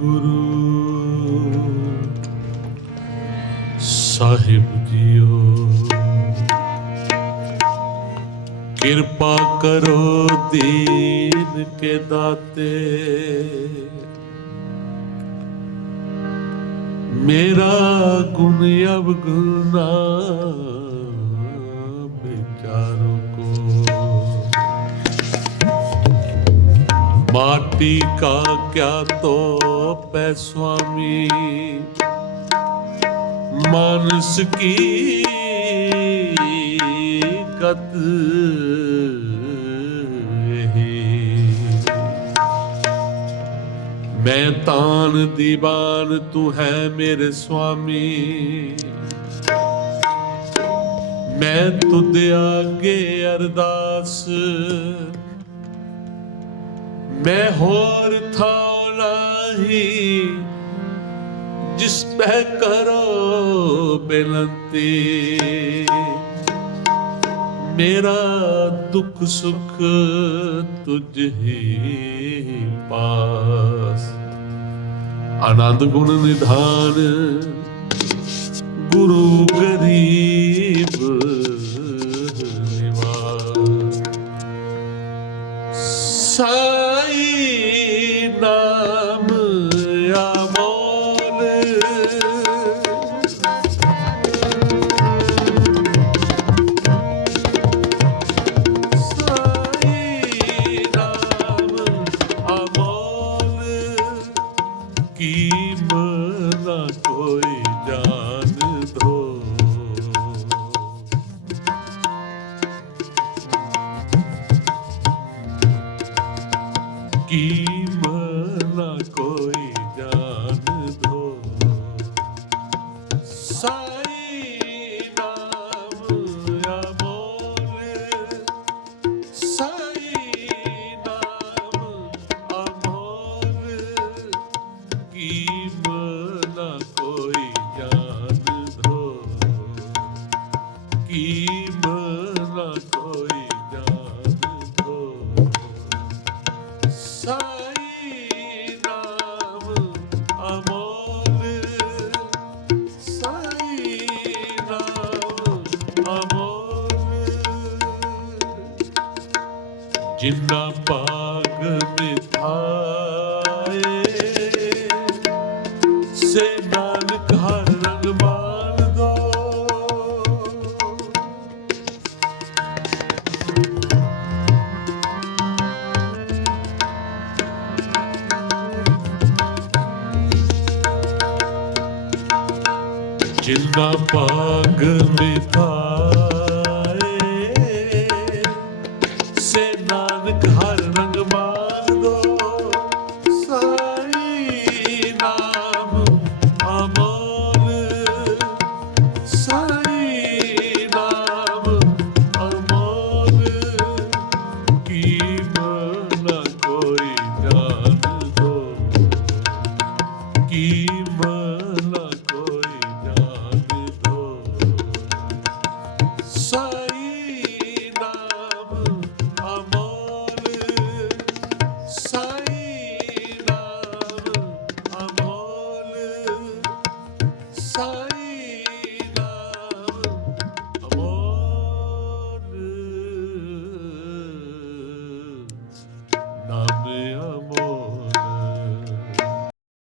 Guru Sahib JIO. ਕਿਰਪਾ ਕਰੋ ਦੀਨ ਕੇ ਦਾਤੇ। ਮੇਰਾ ਗੁਣ ਅਵਗੁਣ माटी का क्या तो पै स्वामी मानस की गत यही। मैं तान दीवान तू है मेरे स्वामी मैं तुद आगे ਮੈਂ ਹੋਰ ਥਾਉ ਲਾਹੀ ਜਿਸ ਪੈ ਕਰੋ ਬੇਲੰਤੀ ਮੇਰਾ ਦੁੱਖ ਸੁਖ ਤੁਝ ਹੀ ਪਾਸ। ਆਨੰਦ ਗੁਣ ਨਿਧਾਨ, ਗੁਰੂ ਗਰੀਬ ਕੀਮਤ ਨਾ ਕੋਈ ਜਾਣ ਦੋ? ਕੀਮਤ ਕੋਈ ਜਾਣ ਦੋ ਸਾਈ ਨਾਮ ਅਮੋਲ। ਸਾਈ ਨਾਮ ਅਮੋਲ। ਜਿੰਨਾ ਭਾਗ ਮਿਥਾਏ ਸੇ ਜਿੰਨਾ ਭਾਗ ਮਿਥਾਏ ਸੇ ਨਾਨਕ ਹਰ ਰੰਗ ਮਾਰ ਸਾਈ ਨਾਮ ਅਮੋਲ ਸਾਈ ਨਾਮ ਅਮੋਲ ਕੀਮਤ ਨਾ ਕੋਈ ਜਾਣ ਦੋ